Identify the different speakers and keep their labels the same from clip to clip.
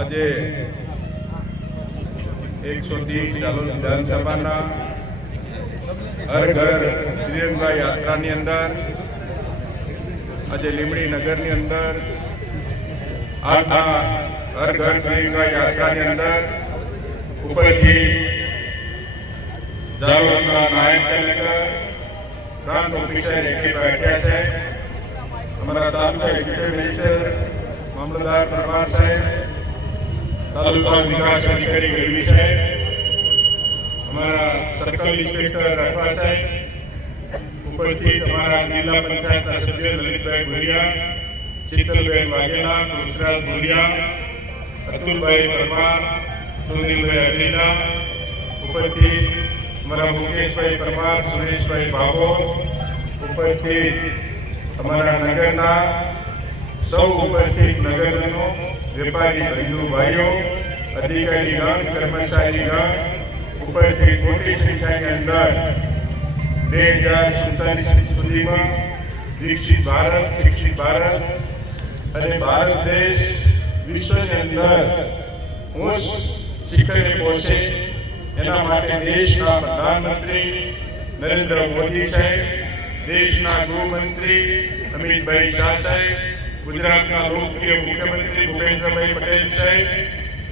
Speaker 1: આજે એકસોથી ચાલુ વિધાનસભાના હર ઘર ત્રિરંગા યાત્રાની અંદર, આજે લીમડી નગરની અંદર આ હર ઘર ત્રિરંગા યાત્રાની અંદર, ઉપરથી દારૂના નાયક કલેક્ટર પ્રાંત ઓફિસર એકે બેઠા છે. અમારા તાલુકા એક્ઝિક્યુટિવ મિનિસ્ટર મામલતદાર પરમાર સાહેબ તાલુકા વિકાસ અધિકારી ગઢવી સાહેબ અમારા સર્કલ ઇન્સ્પેક્ટર રાઠવા સાહેબ ઉપસ્થિત અમારા જિલ્લા પંચાયતના સભ્ય લલિતભાઈ ભુરિયા શીતલબેન વાઘેલા કૃષ્ણરાજ ભુરિયા અતુલભાઈ પરમાર સુનિલભાઈ અડીલા ઉપસ્થિત અમારા મુકેશભાઈ પરમાર સુરેશભાઈ ભાભો ઉપસ્થિત અમારા નગરના સૌ ઉપસ્થિત નગરજનો વેપારી બંધુ ભાઈઓ અધિકારીગણ કર્મચારીગણ ઉપસ્થિત મોટી સંખ્યાની અંદર બે હજાર સુડતાલીસ સુધીમાં વિકસિત ભારત શિક્ષિત ભારત અને ભારત દેશ વિશ્વની અંદર ઉચ્ચ શિખરે પહોંચે એના માટે દેશના પ્રધાનમંત્રી નરેન્દ્ર મોદી સાહેબ દેશના ગૃહમંત્રી અમિતભાઈ શાહ સાહેબ ગુજરાતના લોકપ્રિય મુખ્યમંત્રી ભૂપેન્દ્રભાઈ પટેલ સાહેબ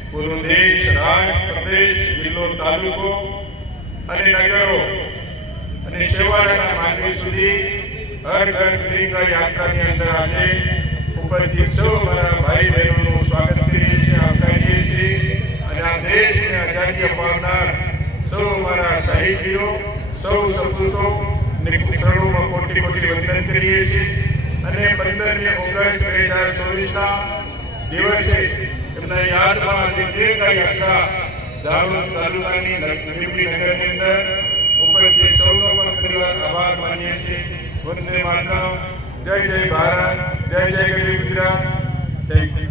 Speaker 1: પૂરો દેશ રાષ્ટ્ર પ્રદેશ જિલ્લો તાલુકો અને નગરો અને છેવાડાના માનવી સુધી હર ઘર તિરંગા યાત્રાની અંદર આજે ઉપસ્થિત સૌ અમારા ભાઈ બહેનોનું સ્વાગત કરીએ છીએ આવકારીએ છીએ અને આ દેશને આઝાદી અપાવનાર સૌ અમારા શહીદ વીરો સૌ સપૂતો ને શરણોમાં કોટી કોટી વંદન કરીએ છીએ અને પંદરમી ઓગસ્ટ બે હજાર ચોવીસના દિવસે એમના યાદમાં આજે તિરંગા યાત્રા દાહોદ તાલુકાની લીંબડી નગરની અંદર ઉપસ્થિત સૌનો પણ પરિવાર આભાર માનીએ છીએ વંદે માતરમ જય જય ભારત જય જય ગરીબ ગુજરાત થેન્ક યુ